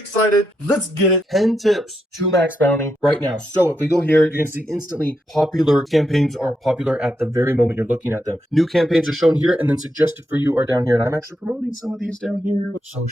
excited. Let's get it. 10 tips to Maxbounty right now. So if we go here, you can see instantly popular campaigns are popular at the very moment you're looking at them. New campaigns are shown here, and then suggested for you are down here. And I'm actually promoting some of these down here. So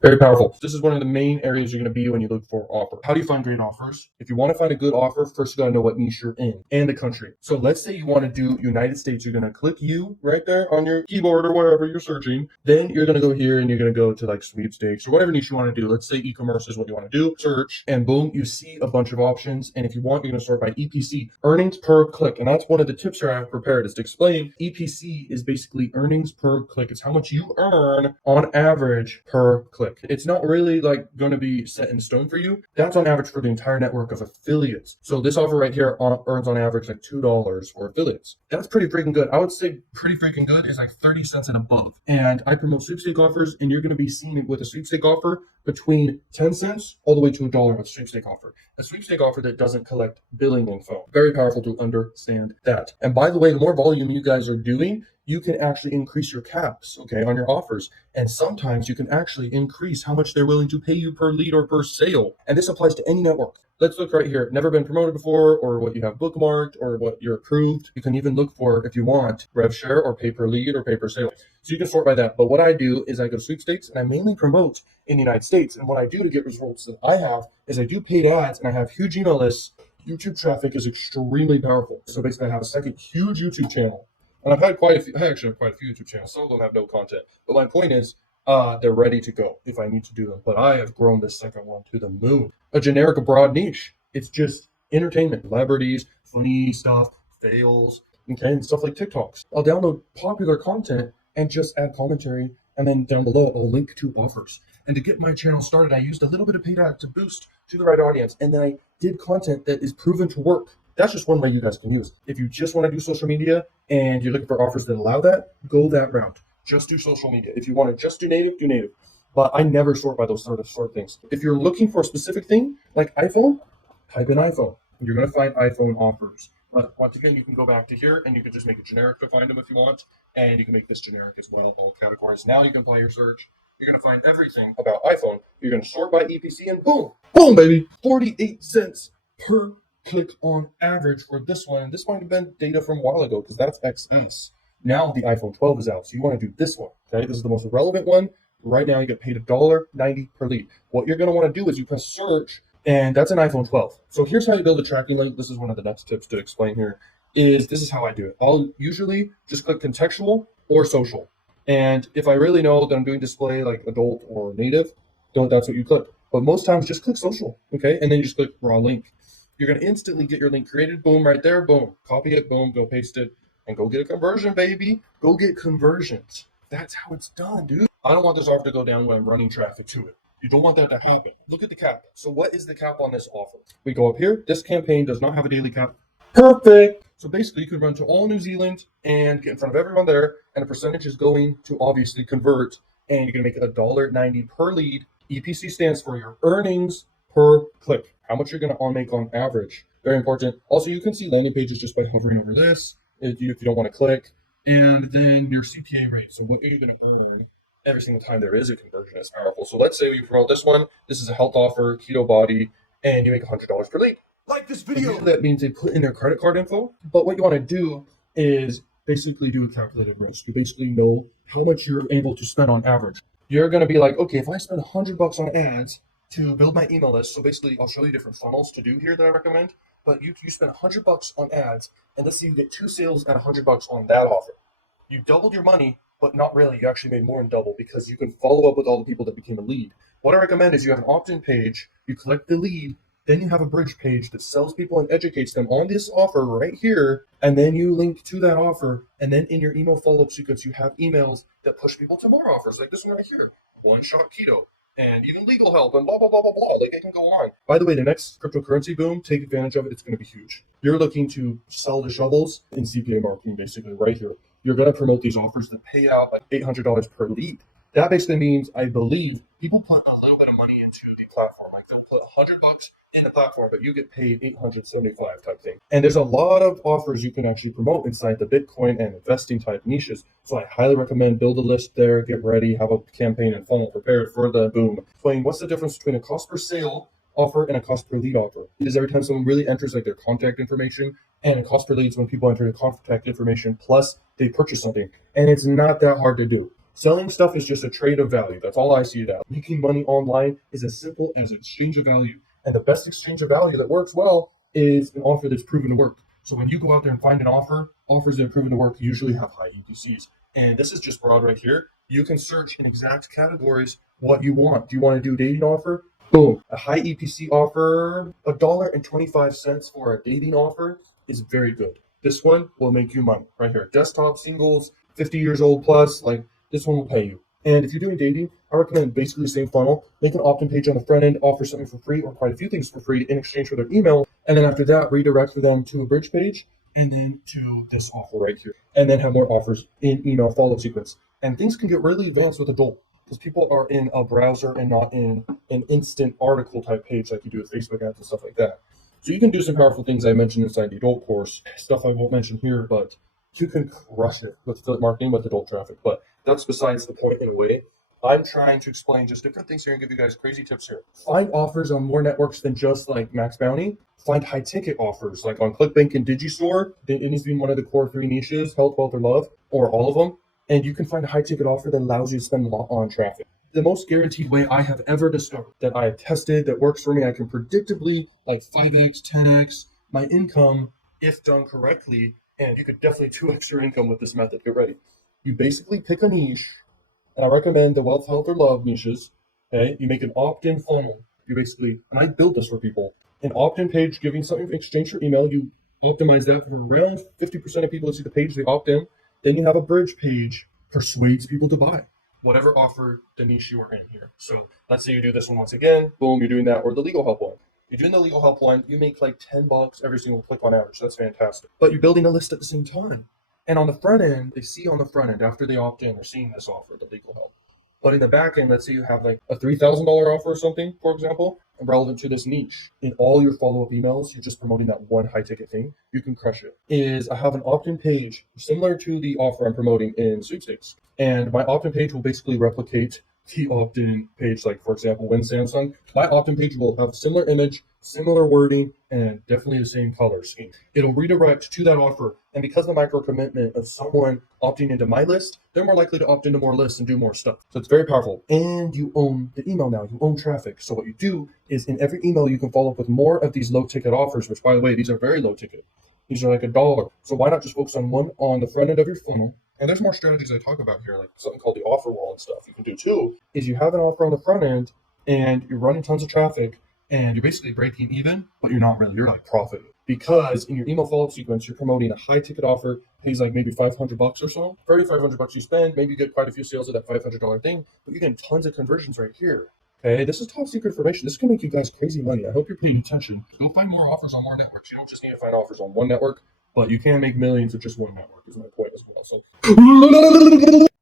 very powerful. This is one of the main areas you're going to be when you look for offer. How do you find great offers? If you want to find a good offer, first you got to know what niche you're in and the country. So let's say you want to do United States. You're going to click U right there on your keyboard or wherever you're searching. Then you're going to go here and you're going to go to like sweepstakes or whatever niche you want to do. Let's say e-commerce is what you want to do. Search and boom, you see a bunch of options. And if you want, you're going to sort by EPC, earnings per click. And that's one of the tips here I have prepared is to explain EPC is basically earnings per click. It's how much you earn on average per click. It's not really like going to be set in stone for you. That's on average for the entire network of affiliates. So this offer right here earns on average like $2 for affiliates. That's pretty freaking good. I would say pretty freaking good is like 30 cents and above. And I promote sweepstake offers, and you're going to be seeing it with a sweepstake offer between 10 cents all the way to $1 with a sweepstake offer. A sweepstake offer that doesn't collect billing info. Very powerful to understand that. And by the way, the more volume you guys are doing, you can actually increase your caps, okay, on your offers. And sometimes you can actually increase how much they're willing to pay you per lead or per sale. And this applies to any network. Let's look right here. Never been promoted before, or what you have bookmarked, or what you're approved. You can even look for, if you want, rev share or pay per lead or pay per sale. So you can sort by that. But what I do is I go to sweepstakes and I mainly promote in the United States. And what I do to get results that I have is I do paid ads and I have huge email lists. YouTube traffic is extremely powerful. So basically I have a second huge YouTube channel. And I actually have quite a few YouTube channels. Some of them have no content. But my point is, they're ready to go if I need to do them. But I have grown this second one to the moon. A generic broad niche. It's just entertainment, celebrities, funny stuff, fails, okay, and stuff like TikToks. I'll download popular content and just add commentary. And then down below, I'll link to offers. And to get my channel started, I used a little bit of paid ad to boost to the right audience. And then I did content that is proven to work. That's just one way you guys can use. If you just want to do social media and you're looking for offers that allow that, go that route. Just do social media. If you want to just do native, do native. But I never sort by those sort of things. If you're looking for a specific thing, like iPhone, type in iPhone. You're going to find iPhone offers. But once again, you can go back to here and you can just make it generic to find them if you want. And you can make this generic as well, all categories. Now you can apply your search. You're going to find everything about iPhone. You're going to sort by EPC and boom, boom, baby. 48 cents per click on average for this one. And this might have been data from a while ago because that's XS. Now the iPhone 12 is out. So you want to do this one. Okay, this is the most relevant one. Right now you get paid $1.90 per lead. What you're going to want to do is you press search, and that's an iPhone 12. So here's how you build a tracking link. This is one of the next tips to explain here. This is how I do it. I'll usually just click contextual or social. And if I really know that I'm doing display like adult or native, that's what you click. But most times just click social, okay? And then you just click raw link. You're going to instantly get your link created. Boom, right there. Boom. Copy it. Boom. Go paste it. And go get a conversion, baby. Go get conversions. That's how it's done, dude. I don't want this offer to go down when I'm running traffic to it. You don't want that to happen. Look at the cap. So what is the cap on this offer? We go up here. This campaign does not have a daily cap. Perfect. So basically, you could run to all New Zealand and get in front of everyone there. And the percentage is going to obviously convert. And you're going to make it $1.90 per lead. EPC stands for your earnings per click. How much you're going to make on average. Very important. Also, you can see landing pages just by hovering over this if you don't want to click. And then your CPA rate. So what you're going to earn every single time there is a conversion is powerful. So let's say we promote this one. This is a health offer, keto body, and you make $100 per lead. Like this video. That means they put in their credit card info. But what you want to do is basically do a calculated risk. You basically know how much you're able to spend on average. You're going to be like, okay, if I spend $100 on ads to build my email list, so basically I'll show you different funnels to do here that I recommend. But you spend $100 on ads, and let's say you get 2 sales at $100 on that offer. You doubled your money, but not really. You actually made more than double because you can follow up with all the people that became a lead. What I recommend is you have an opt-in page, you collect the lead, then you have a bridge page that sells people and educates them on this offer right here, and then you link to that offer, and then in your email follow-up sequence, you have emails that push people to more offers, like this one right here, one-shot keto, and even legal help, and blah, blah, blah, blah, blah. Like, it can go on. By the way, the next cryptocurrency boom, take advantage of it. It's going to be huge. You're looking to sell the shovels in CPA marketing, basically, right here. You're going to promote these offers that pay out like $800 per lead. That basically means, I believe, people put a little bit of money into the platform. Like, they'll put $100 in the platform, but you get paid $875 type thing. And there's a lot of offers you can actually promote inside the Bitcoin and investing type niches. So I highly recommend build a list there, get ready, have a campaign and funnel prepared for the boom. Explain what's the difference between a cost per sale offer and a cost per lead offer. Because every time someone really enters like their contact information, and a cost per leads when people enter the contact information plus they purchase something. And it's not that hard to do. Selling stuff is just a trade of value. That's all I see it as. Making money online is as simple as exchange of value. And the best exchange of value that works well is an offer that's proven to work. So when you go out there and find an offer, offers that are proven to work usually have high EPCs. And this is just broad right here. You can search in exact categories what you want. Do you want to do a dating offer? Boom. A high EPC offer, $1.25 for a dating offer is very good. This one will make you money right here. Desktop singles, 50 years old plus, like this one will pay you. And if you're doing dating, I recommend basically the same funnel. Make an opt-in page on the front end, offer something for free or quite a few things for free in exchange for their email. And then after that, redirect for them to a bridge page and then to this offer right here. And then have more offers in email follow sequence. And things can get really advanced with adult because people are in a browser and not in an instant article type page like you do with Facebook ads and stuff like that. So you can do some powerful things I mentioned inside the adult course, stuff I won't mention here, but you can crush it with affiliate marketing with adult traffic. But that's besides the point in a way. I'm trying to explain just different things here and give you guys crazy tips here. Find offers on more networks than just like Maxbounty. Find high ticket offers like on ClickBank and Digistore. It is being one of the core 3 niches, health, wealth, or love, or all of them. And you can find a high ticket offer that allows you to spend a lot on traffic. The most guaranteed way I have ever discovered that I have tested that works for me, I can predictably like 5x, 10x my income if done correctly. And you could definitely 2x your income with this method. Get ready. You basically pick a niche, and I recommend the wealth, health, or love niches. Okay, you make an opt-in funnel. You basically, and I build this for people, an opt-in page giving something in exchange for email. You optimize that for around 50% of people that see the page, they opt in. Then you have a bridge page, persuades people to buy whatever offer the niche you are in here. So let's say you do this one once again, boom, you're doing that, or the legal help one. You're doing the legal help one, you make like $10 every single click on average. That's fantastic. But you're building a list at the same time. And on the front end, they see on the front end after they opt in, they're seeing this offer, the legal help. But in the back end, let's say you have like a $3,000 offer or something, for example, relevant to this niche. In all your follow-up emails, you're just promoting that one high-ticket thing. You can crush it. I have an opt-in page similar to the offer I'm promoting in sweepstakes. And my opt-in page will basically replicate the opt-in page. Like, for example, when Samsung, my opt-in page will have similar image, similar wording, and definitely the same color scheme. It'll redirect to that offer. And because of the micro commitment of someone opting into my list, they're more likely to opt into more lists and do more stuff. So it's very powerful. And you own the email now. You own traffic. So what you do is in every email, you can follow up with more of these low ticket offers, which by the way, these are very low ticket. These are like $1. So why not just focus on one on the front end of your funnel? And there's more strategies I talk about here, like something called the offer wall and stuff. You can do too, is you have an offer on the front end and you're running tons of traffic and you're basically breaking even, but you're not really, you're like profiting. Because in your email follow-up sequence, you're promoting a high ticket offer, pays like maybe $500 or so. For every $500 you spend, maybe you get quite a few sales of that $500 thing, but you're getting tons of conversions right here. Okay, this is top secret information. This can make you guys crazy money. I hope you're paying attention. Go find more offers on more networks. You don't just need to find offers on one network, but you can make millions with just one network is my point as well. So,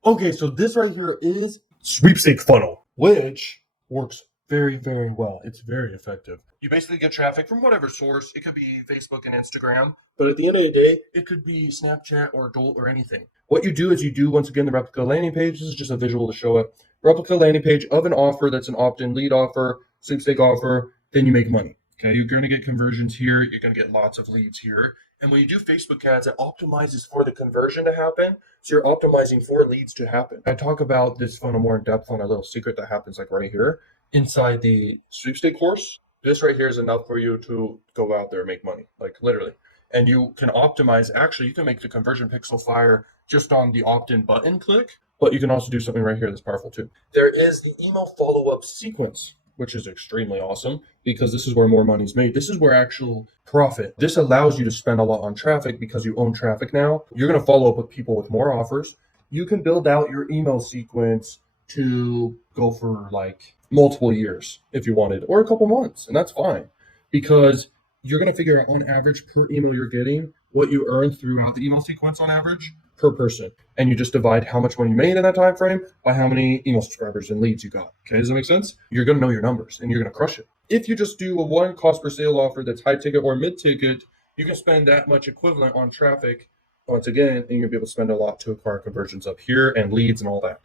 okay, so this right here is sweepstake funnel, which works very, very well. It's very effective. You basically get traffic from whatever source. It could be Facebook and Instagram, but at the end of the day, it could be Snapchat or Adult or anything. What you do is you do, once again, the replica landing page. This is just a visual to show it. Replica landing page of an offer that's an opt-in lead offer, sweepstake offer, then you make money. Okay, you're going to get conversions here. You're going to get lots of leads here. And when you do Facebook ads, it optimizes for the conversion to happen. So you're optimizing for leads to happen. I talk about this funnel more in depth on a little secret that happens like right here inside the sweepstake course. This right here is enough for you to go out there and make money, like literally. And you can optimize. Actually, you can make the conversion pixel fire just on the opt-in button click, but you can also do something right here that's powerful too. There is the email follow-up sequence, which is extremely awesome because this is where more money is made. This is where actual profit. This allows you to spend a lot on traffic because you own traffic now. You're going to follow up with people with more offers. You can build out your email sequence to go for like multiple years if you wanted, or a couple months, and that's fine because you're going to figure out on average per email you're getting what you earn throughout the email sequence on average per person, and you just divide how much money you made in that time frame by how many email subscribers and leads you got. Okay, does that make sense? You're going to know your numbers and you're going to crush it. If you just do a one cost per sale offer that's high ticket or mid ticket, You can spend that much equivalent on traffic once again, and you're gonna be able to spend a lot to acquire conversions up here and leads and all that.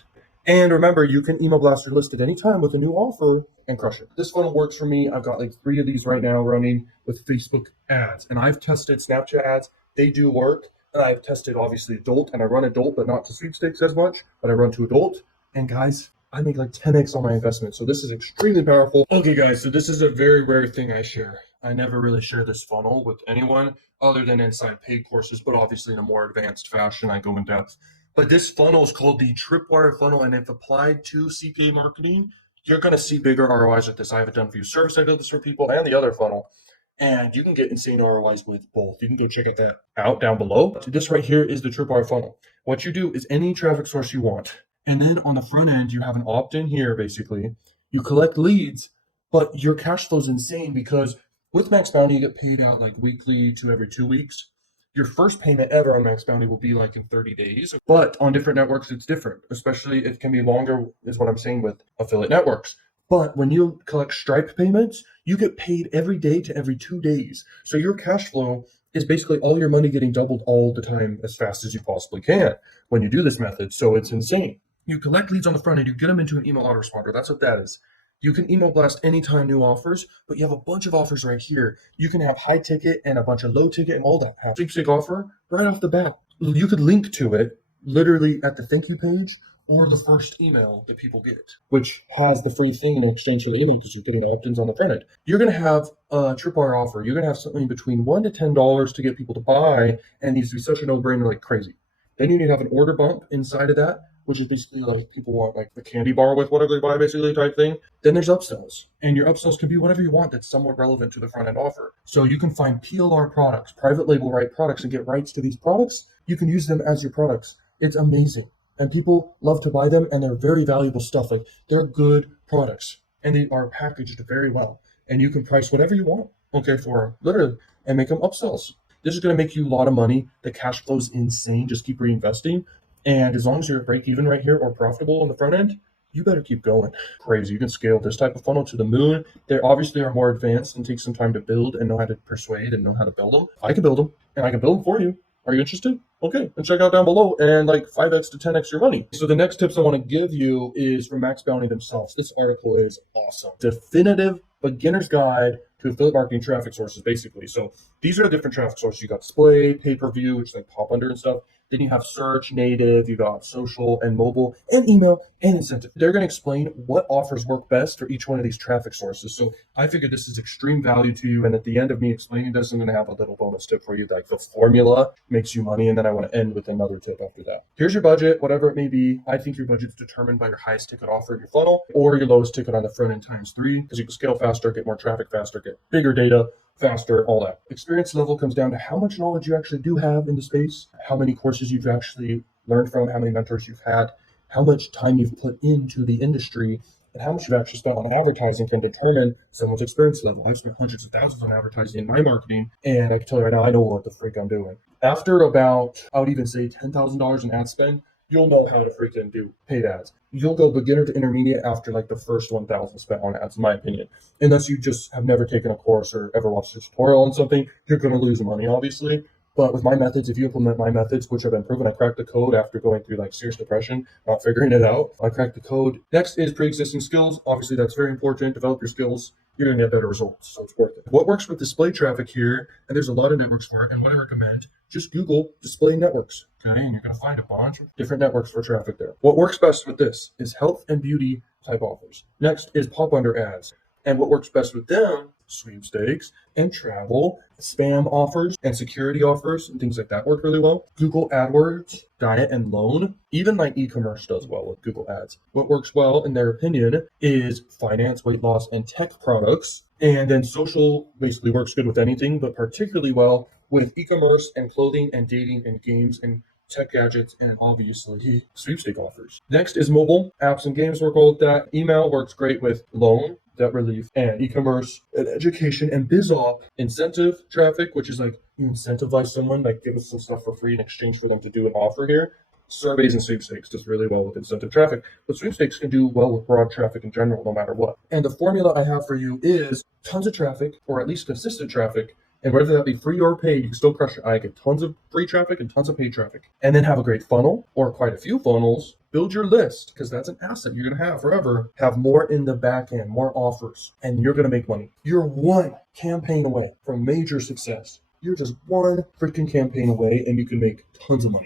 And remember, you can email blast your list at any time with a new offer and crush it. This funnel works for me. I've got like 3 of these right now running with Facebook ads, and I've tested Snapchat ads. They do work. And I've tested obviously adult, and I run adult, but not to sweepstakes as much, but I run to adult. And guys, I make like 10x on my investment. So this is extremely powerful. Okay, guys, so this is a very rare thing I share. I never really share this funnel with anyone other than inside paid courses, but obviously in a more advanced fashion, I go in depth. But this funnel is called the Tripwire funnel, and if applied to CPA marketing, you're going to see bigger ROIs with this. I have it done for you. Service, I did this for people, and the other funnel. And you can get insane ROIs with both. You can go check that out down below. This right here is the Tripwire funnel. What you do is any traffic source you want. And then on the front end, you have an opt-in here, basically. You collect leads, but your cash flow is insane because with Maxbounty, you get paid out like weekly to every 2 weeks. Your first payment ever on Maxbounty will be like in 30 days. But on different networks, it's different. Especially it can be longer, is what I'm saying with affiliate networks. But when you collect Stripe payments, you get paid every day to every 2 days. So your cash flow is basically all your money getting doubled all the time as fast as you possibly can when you do this method. So it's insane. You collect leads on the front end, you get them into an email autoresponder. That's what that is. You can email blast anytime new offers, but you have a bunch of offers right here. You can have high ticket and a bunch of low ticket and all that. Have sweepstake offer right off the bat. You could link to it literally at the thank you page or the first email that people get, which has the free thing in exchange for the email because you're getting opt-ins on the front end. You're going to have a tripwire offer. You're going to have something between $1 to $10 to get people to buy, and it needs to be such a no-brainer like crazy. Then you need to have an order bump inside of that, which is basically like people want like the candy bar with whatever they buy, basically type thing. Then there's upsells, and your upsells can be whatever you want that's somewhat relevant to the front end offer. So you can find PLR products, private label right products, and get rights to these products. You can use them as your products. It's amazing. And people love to buy them, and they're very valuable stuff. Like they're good products, and they are packaged very well. And you can price whatever you want, okay, for them, literally, and make them upsells. This is going to make you a lot of money. The cash flow is insane. Just keep reinvesting. And as long as you're at break even right here or profitable on the front end, you better keep going. Crazy. You can scale this type of funnel to the moon. They obviously are more advanced and take some time to build and know how to persuade and know how to build them. I can build them, and I can build them for you. Are you interested? Okay, and check out down below and like 5x to 10x your money. So the next tips I want to give you is from Maxbounty themselves. This article is awesome. Definitive beginner's guide to affiliate marketing traffic sources, basically. So these are the different traffic sources. You got display, pay-per-view, which like pop under and stuff. Then you have search, native, you got social and mobile and email and incentive. They're going to explain what offers work best for each one of these traffic sources. So I figured this is extreme value to you. And at the end of me explaining this, I'm going to have a little bonus tip for you. Like the formula makes you money. And then I want to end with another tip after that. Here's your budget, whatever it may be. I think your budget's determined by your highest ticket offer in your funnel or your lowest ticket on the front end times 3, because you can scale faster, get more traffic faster, get bigger data faster, all that. Experience level comes down to how much knowledge you actually do have in the space, how many courses you've actually learned from, how many mentors you've had, how much time you've put into the industry, and how much you've actually spent on advertising can determine someone's experience level. I've spent hundreds of thousands on advertising in my marketing, and I can tell you right now, I know what the freak I'm doing. After about, I would even say $10,000 in ad spend, you'll know how to freaking do paid ads. You'll go beginner to intermediate after like the first 1,000 spent on ads, in my opinion. Unless you just have never taken a course or ever watched a tutorial on something, you're going to lose money, obviously. But with my methods, if you implement my methods, which have been proven, I cracked the code after going through like serious depression, not figuring it out. I cracked the code. Next is pre-existing skills. Obviously, that's very important. Develop your skills. You're going to get better results, so it's worth it. What works with display traffic here, and there's a lot of networks for it, and what I recommend, just Google display networks, okay? And you're going to find a bunch of different networks for traffic there. What works best with this is health and beauty type offers. Next is pop under ads. And what works best with them, sweepstakes and travel, spam offers and security offers and things like that work really well. Google AdWords, diet and loan, even like e-commerce does well with Google Ads. What works well, in their opinion, is finance, weight loss, and tech products. And then social basically works good with anything, but particularly well with e-commerce and clothing and dating and games and tech gadgets, and obviously sweepstake offers. Next is mobile. Apps and games work well with that. Email works great with loan, debt relief, and e-commerce and education and BizOp incentive traffic, which is like you incentivize someone, like give us some stuff for free in exchange for them to do an offer here. Surveys and sweepstakes does really well with incentive traffic, but sweepstakes can do well with broad traffic in general, no matter what. And the formula I have for you is tons of traffic, or at least consistent traffic, And whether that be free or paid, you can still crush it. I get tons of free traffic and tons of paid traffic. And then have a great funnel or quite a few funnels. Build your list, because that's an asset you're going to have forever. Have more in the back end, more offers, and you're going to make money. You're one campaign away from major success. You're just one freaking campaign away, and you can make tons of money.